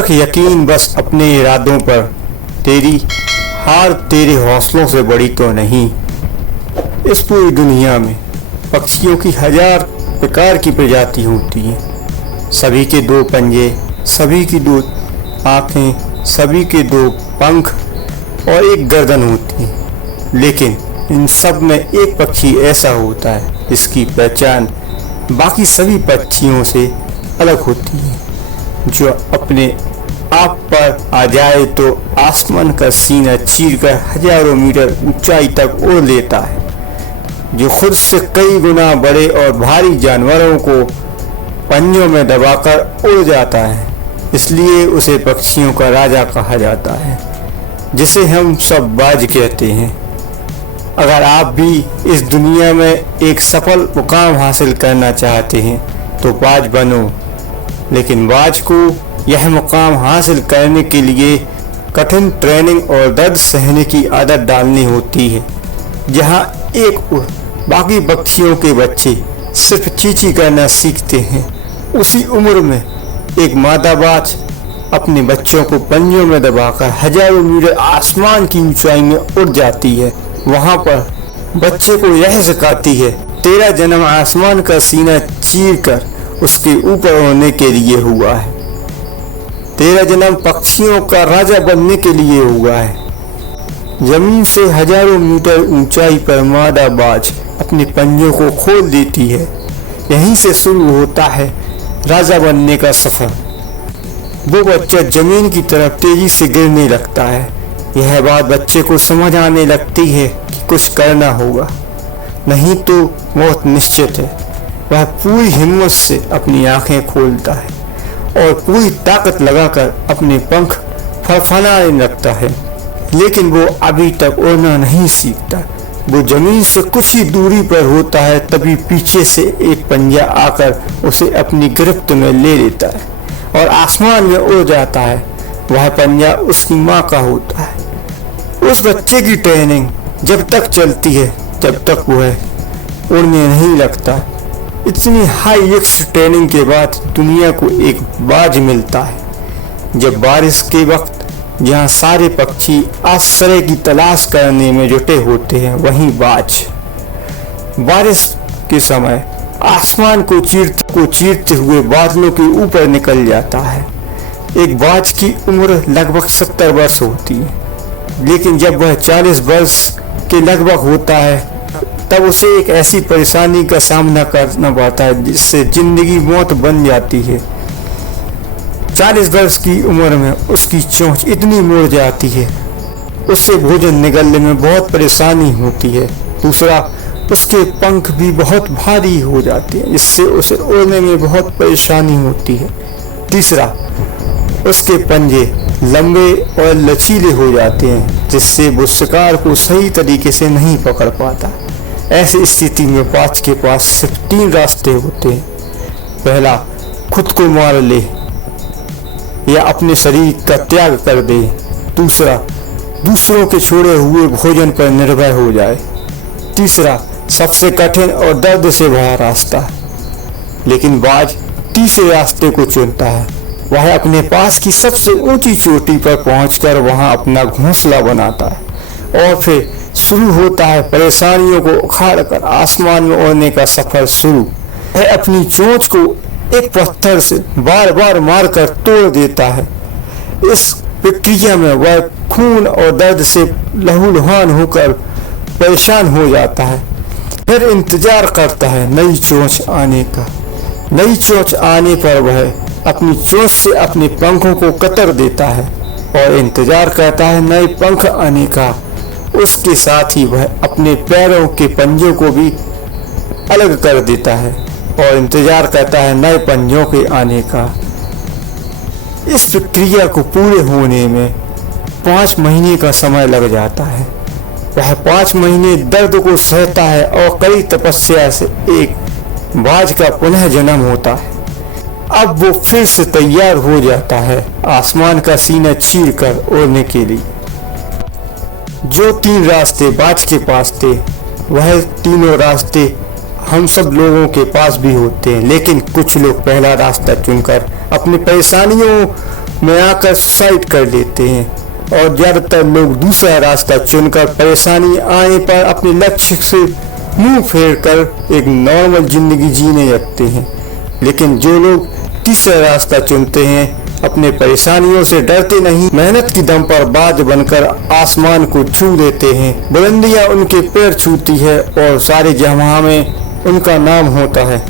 रख यकीन बस अपने इरादों पर, तेरी हार तेरे हौसलों से बड़ी तो नहीं। इस पूरी दुनिया में पक्षियों की 1000 प्रकार की प्रजाति होती है। सभी के 2 पंजे, सभी की 2 आँखें, सभी के 2 पंख और एक गर्दन होती है। लेकिन इन सब में एक पक्षी ऐसा होता है जिसकी पहचान बाकी सभी पक्षियों से अलग होती है, जो अपने आप पर आ जाए तो आसमान का सीना चीरकर हजारों मीटर ऊंचाई तक उड़ लेता है, जो खुद से कई गुना बड़े और भारी जानवरों को पंजों में दबाकर उड़ जाता है। इसलिए उसे पक्षियों का राजा कहा जाता है, जिसे हम सब बाज कहते हैं। अगर आप भी इस दुनिया में एक सफल मुकाम हासिल करना चाहते हैं तो बाज बनो, लेकिन बाज को यह मुकाम हासिल करने के लिए कठिन ट्रेनिंग और दर्द सहने की आदत डालनी होती है। जहां बाकी पक्षियों के बच्चे सिर्फ चींची करना सीखते हैं, उसी उम्र में एक मादा बाज अपने बच्चों को पंजों में दबाकर हजारों मीटर आसमान की ऊंचाई में उड़ जाती है। वहां पर बच्चे को यह सिखाती है, तेरा जन्म आसमान का सीना चीरकर उसके ऊपर होने के लिए हुआ है। तेरा जन्म पक्षियों का राजा बनने के लिए हुआ है। जमीन से हजारों मीटर ऊंचाई पर मादा बाज अपने पंजों को खोल देती है। यहीं से शुरू होता है राजा बनने का सफर। वो बच्चा जमीन की तरफ तेजी से गिरने लगता है। यह बात बच्चे को समझ आने लगती है कि कुछ करना होगा, नहीं तो मौत निश्चित है। वह पूरी हिम्मत से अपनी आंखें खोलता है और पूरी ताकत लगाकर अपने पंख फड़फड़ाने लगता है, लेकिन वो अभी तक उड़ना नहीं सीखता। वो जमीन से कुछ ही दूरी पर होता है, तभी पीछे से एक पंजा आकर उसे अपनी गिरफ्त में ले लेता है और आसमान में उड़ जाता है। वह पंजा उसकी माँ का होता है। उस बच्चे की ट्रेनिंग जब तक चलती है जब तक वह उड़ने नहीं लगता। इतनी हाई रिस्क ट्रेनिंग के बाद दुनिया को एक बाज मिलता है। जब बारिश के वक्त जहाँ सारे पक्षी आश्रय की तलाश करने में जुटे होते हैं, वहीं बारिश के समय आसमान को चीरते हुए बादलों के ऊपर निकल जाता है। एक बाज की उम्र लगभग 70 वर्ष होती है, लेकिन जब वह 40 वर्ष के लगभग होता है तब उसे एक ऐसी परेशानी का सामना करना पड़ता है जिससे जिंदगी मौत बन जाती है। 40 वर्ष की उम्र में उसकी चोंच इतनी मुड़ जाती है, उससे भोजन निगलने में बहुत परेशानी होती है। दूसरा, उसके पंख भी बहुत भारी हो जाते हैं, जिससे उसे उड़ने में बहुत परेशानी होती है। तीसरा, उसके पंजे लंबे और लचीले हो जाते हैं, जिससे वो शिकार को सही तरीके से नहीं पकड़ पाता। ऐसी स्थिति में बाज के पास सिर्फ 3 रास्ते होते हैं। पहला, खुद को मार ले या अपने शरीर का त्याग कर दे। दूसरा, दूसरों के छोड़े हुए भोजन पर निर्भर हो जाए। तीसरा, सबसे कठिन और दर्द से भरा रास्ता। लेकिन बाज तीसरे रास्ते को चुनता है। वह अपने पास की सबसे ऊंची चोटी पर पहुंचकर वहां अपना घोंसला बनाता है और फिर शुरू होता है परेशानियों को उखाड़कर आसमान में उड़ने का सफर शुरू। वह अपनी चोंच को एक पत्थर से बार बार मारकर तोड़ देता है। इस प्रक्रिया में वह खून और दर्द से लहूलुहान होकर परेशान हो जाता है। फिर इंतजार करता है नई चोंच आने का। नई चोंच आने पर वह अपनी चोंच से अपने पंखों को कतर देता है और इंतजार करता है नए पंख आने का। उसके साथ ही वह अपने पैरों के पंजों को भी अलग कर देता है और इंतजार करता है नए पंजों के आने का। इस प्रक्रिया को पूरे होने में 5 महीने का समय लग जाता है। वह 5 महीने दर्द को सहता है और कड़ी तपस्या से एक बाज का पुनः जन्म होता है। अब वो फिर से तैयार हो जाता है आसमान का सीना चीरकर उड़ने के लिए। जो 3 रास्ते बाज के पास थे, वह तीनों रास्ते हम सब लोगों के पास भी होते हैं, लेकिन कुछ लोग पहला रास्ता चुनकर अपनी परेशानियों में आकर सुसाइड कर लेते हैं और ज़्यादातर लोग दूसरा रास्ता चुनकर परेशानी आने पर अपने लक्ष्य से मुंह फेर कर एक नॉर्मल जिंदगी जीने लगते हैं। लेकिन जो लोग तीसरा रास्ता चुनते हैं अपने परेशानियों से डरते नहीं, मेहनत की दम पर बाज बनकर आसमान को छू लेते हैं। बुलंदियां उनके पैर छूती है और सारे जहां में उनका नाम होता है।